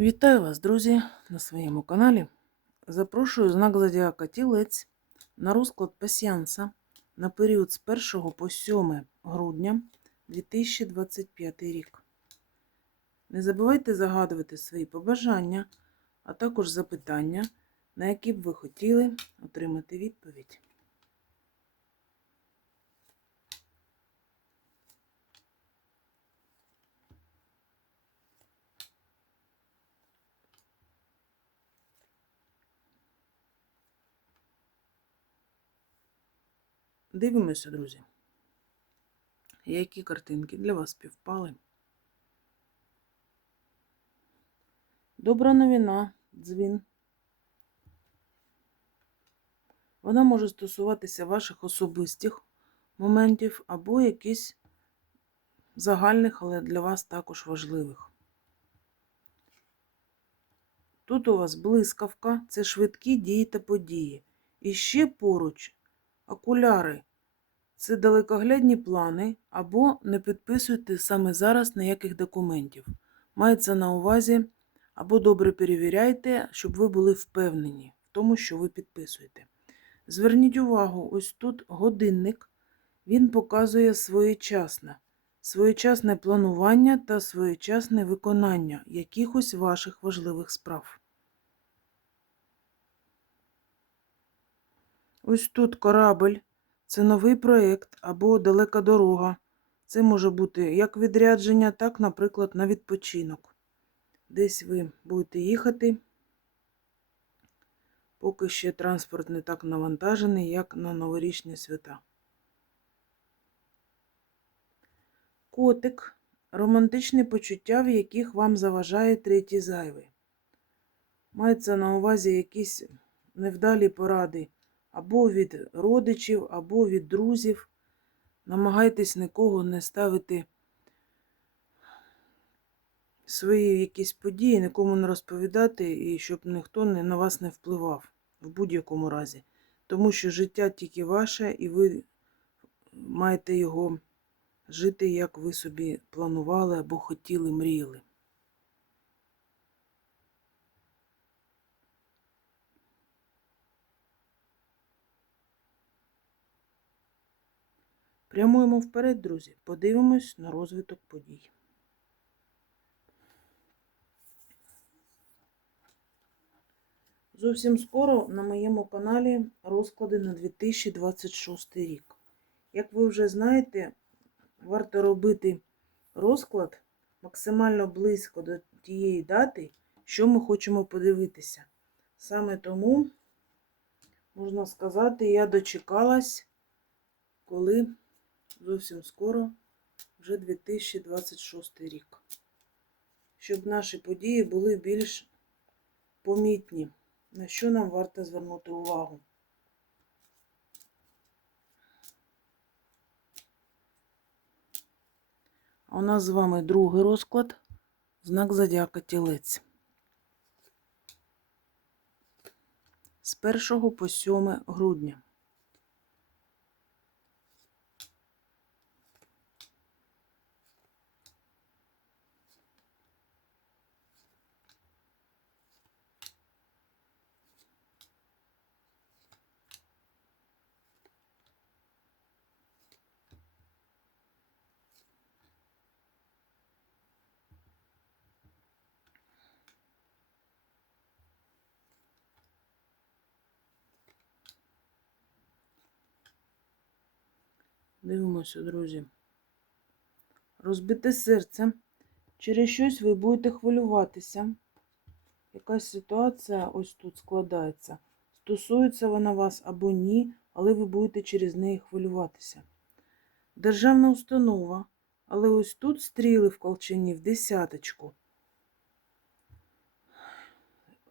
Вітаю вас, друзі, на своєму каналі. Запрошую знак Зодіака Тілець на розклад пасіанса на період з 1 по 7 грудня 2025 рік. Не забувайте загадувати свої побажання, а також запитання, на які б ви хотіли отримати відповідь. Дивимося, друзі, які картинки для вас співпали. Добра новина, дзвін. Вона може стосуватися ваших особистих моментів або якісь загальних, але для вас також важливих. Тут у вас блискавка, це швидкі дії та події. І ще поруч окуляри це далекоглядні плани, або не підписуйте саме зараз ніяких документів. Мається на увазі, або добре перевіряйте, щоб ви були впевнені в тому, що ви підписуєте. Зверніть увагу, ось тут годинник, він показує своєчасне, своєчасне планування та своєчасне виконання якихось ваших важливих справ. Ось тут корабль, це новий проєкт або далека дорога. Це може бути як відрядження, так, наприклад, на відпочинок. Десь ви будете їхати, поки ще транспорт не так навантажений, як на новорічні свята. Котик романтичні почуття, в яких вам заважає третій зайвий. Мається на увазі якісь невдалі поради або від родичів, або від друзів. Намагайтесь нікого не ставити свої якісь події, нікому не розповідати, і щоб ніхто на вас не впливав в будь-якому разі. Тому що життя тільки ваше, і ви маєте його жити, як ви собі планували або хотіли, мріяли. Прямуємо вперед, друзі. Подивимось на розвиток подій. Зовсім скоро на моєму каналі розклади на 2026 рік. Як ви вже знаєте, варто робити розклад максимально близько до тієї дати, що ми хочемо подивитися. Саме тому, можна сказати, я дочекалась, коли зовсім скоро, вже 2026 рік. Щоб наші події були більш помітні, на що нам варто звернути увагу. А у нас з вами другий розклад, знак Зодіака Тілець. З 1 по 7 грудня. Дивимося, друзі. Розбите серце. Через щось ви будете хвилюватися. Якась ситуація ось тут складається. Стосується вона вас або ні, але ви будете через неї хвилюватися. Державна установа, але ось тут стріли в колчині в десяточку.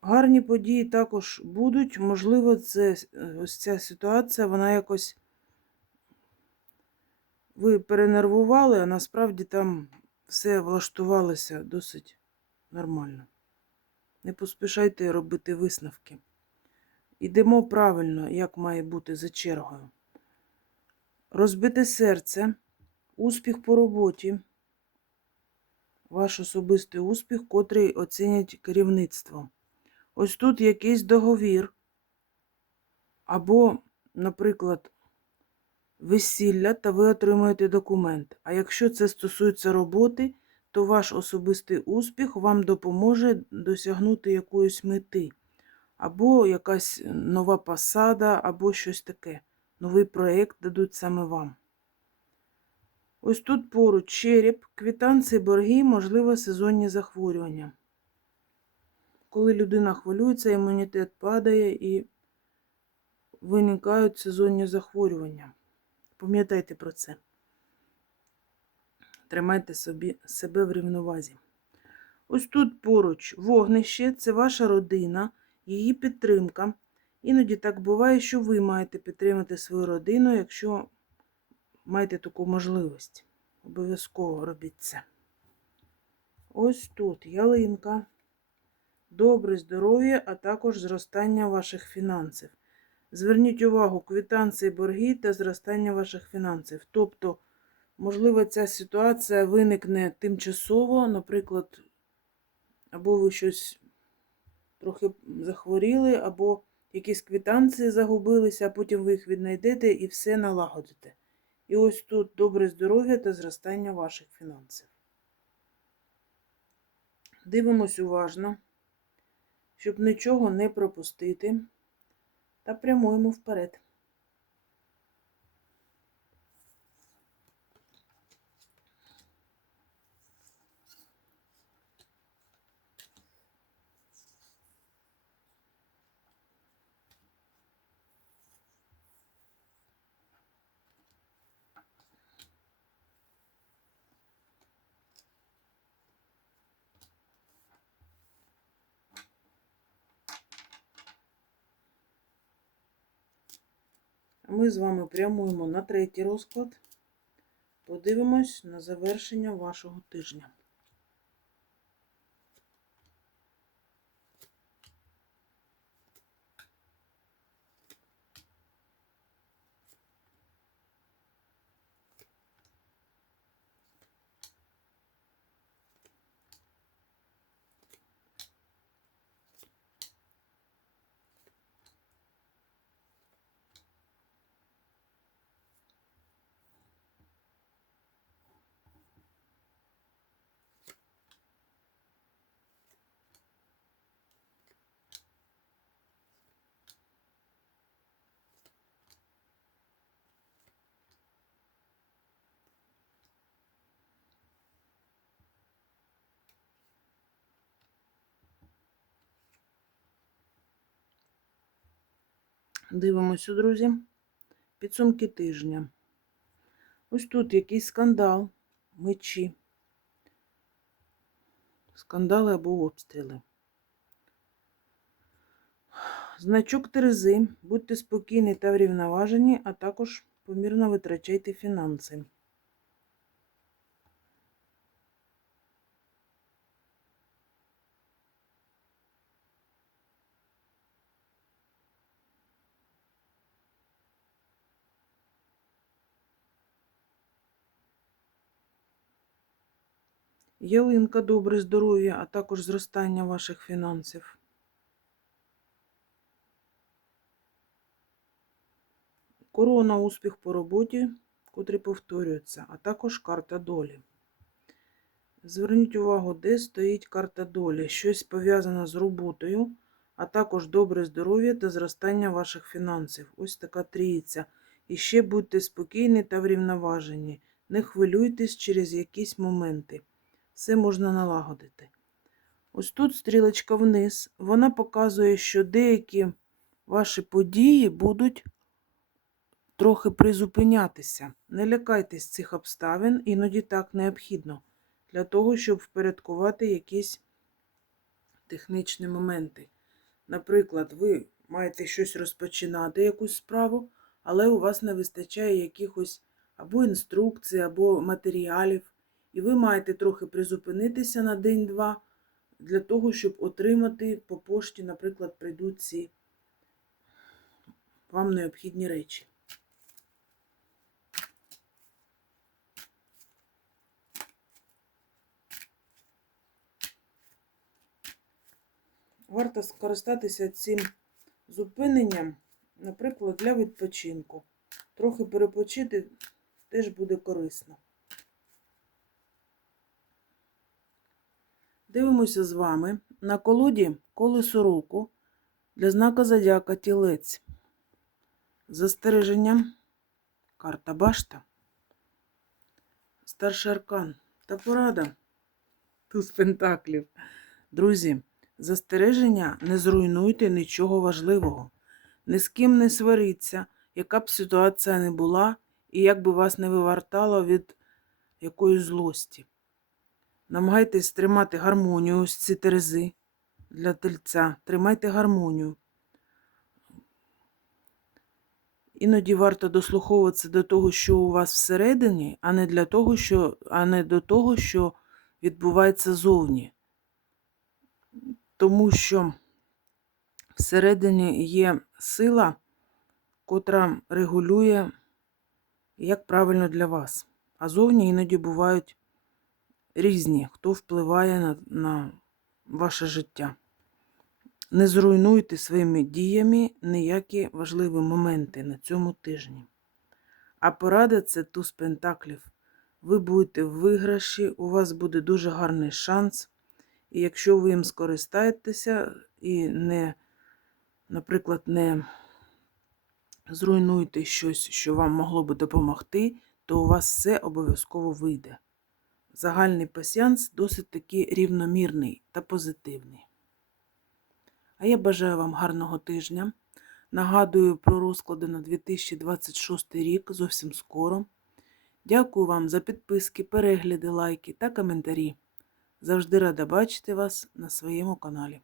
Гарні події також будуть. Можливо, це ось ця ситуація, вона якось ви перенервували, а насправді там все влаштувалося досить нормально. Не поспішайте робити висновки. Йдемо правильно, як має бути за чергою. Розбите серце, успіх по роботі. ваш особистий успіх, котрий оцінять керівництво. Ось тут якийсь договір, або, наприклад, весілля, та ви отримуєте документ. А якщо це стосується роботи, то ваш особистий успіх вам допоможе досягнути якоїсь мети, або якась нова посада, або щось таке. Новий проєкт дадуть саме вам. Ось тут поруч череп, квітанції, борги, можливо, сезонні захворювання. Коли людина хвилюється, імунітет падає і виникають сезонні захворювання. Пам'ятайте про це. Тримайте собі, себе в рівновазі. Ось тут поруч вогнище це ваша родина, її підтримка. Іноді так буває, що ви маєте підтримати свою родину, якщо маєте таку можливість. Обов'язково робіть це. Ось тут ялинка, добре здоров'я, а також зростання ваших фінансів. Зверніть увагу, квитанції, борги та зростання ваших фінансів. Тобто, можливо, ця ситуація виникне тимчасово, наприклад, або ви щось трохи захворіли, або якісь квитанції загубилися, а потім ви їх віднайдете і все налагодите. І ось тут добре здоров'я та зростання ваших фінансів. Дивимось уважно, щоб нічого не пропустити, та прямуємо вперед. Ми з вами прямуємо на третій розклад. Подивимось на завершення вашого тижня. Дивимося, друзі. Підсумки тижня. Ось тут якийсь скандал, мечі. Скандали або обстріли. Значок Терези. Будьте спокійні та врівноважені, а також помірно витрачайте фінанси. Ялинка, добре здоров'я, а також зростання ваших фінансів. Корона, успіх по роботі, котрий повторюється, а також карта долі. Зверніть увагу, де стоїть карта долі. Щось пов'язане з роботою, а також добре здоров'я та зростання ваших фінансів. Ось така тріється. І ще будьте спокійні та врівноважені. Не хвилюйтесь через якісь моменти. Все можна налагодити. Ось тут стрілочка вниз. Вона показує, що деякі ваші події будуть трохи призупинятися. Не лякайтесь цих обставин, іноді так необхідно, для того, щоб впорядкувати якісь технічні моменти. Наприклад, ви маєте щось розпочинати, якусь справу, але у вас не вистачає якихось або інструкцій, або матеріалів, і ви маєте трохи призупинитися на день-два, для того, щоб отримати по пошті, наприклад, прийдуть ці вам необхідні речі. Варто скористатися цим зупиненням, наприклад, для відпочинку. Трохи перепочити теж буде корисно. Дивимося з вами на колоді колесо року для знака Зодіака Тілець. Застереження. Карта Башта. Старший аркан та порада. Туз пентаклів. Друзі, застереження не зруйнуйте нічого важливого. Ні з ким не сваріться, яка б ситуація не була, і як би вас не вивертало від якоїсь злості. Намагайтесь тримати гармонію ось ці терези для тельця. Тримайте гармонію. Іноді варто дослуховуватися до того, що у вас всередині, а не для того, що, а не до того, що відбувається зовні. Тому що всередині є сила, котра регулює, як правильно для вас. А зовні іноді бувають різні, хто впливає на, на ваше життя. Не зруйнуйте своїми діями ніякі важливі моменти на цьому тижні. А порада це туз пентаклів. Ви будете в виграші, у вас буде дуже гарний шанс. І якщо ви їм скористаєтеся і не, наприклад, не зруйнуєте щось, що вам могло би допомогти, то у вас все обов'язково вийде. Загальний пасіанс досить таки рівномірний та позитивний. А я бажаю вам гарного тижня. Нагадую про розклади на 2026 рік зовсім скоро. Дякую вам за підписки, перегляди, лайки та коментарі. Завжди рада бачити вас на своєму каналі.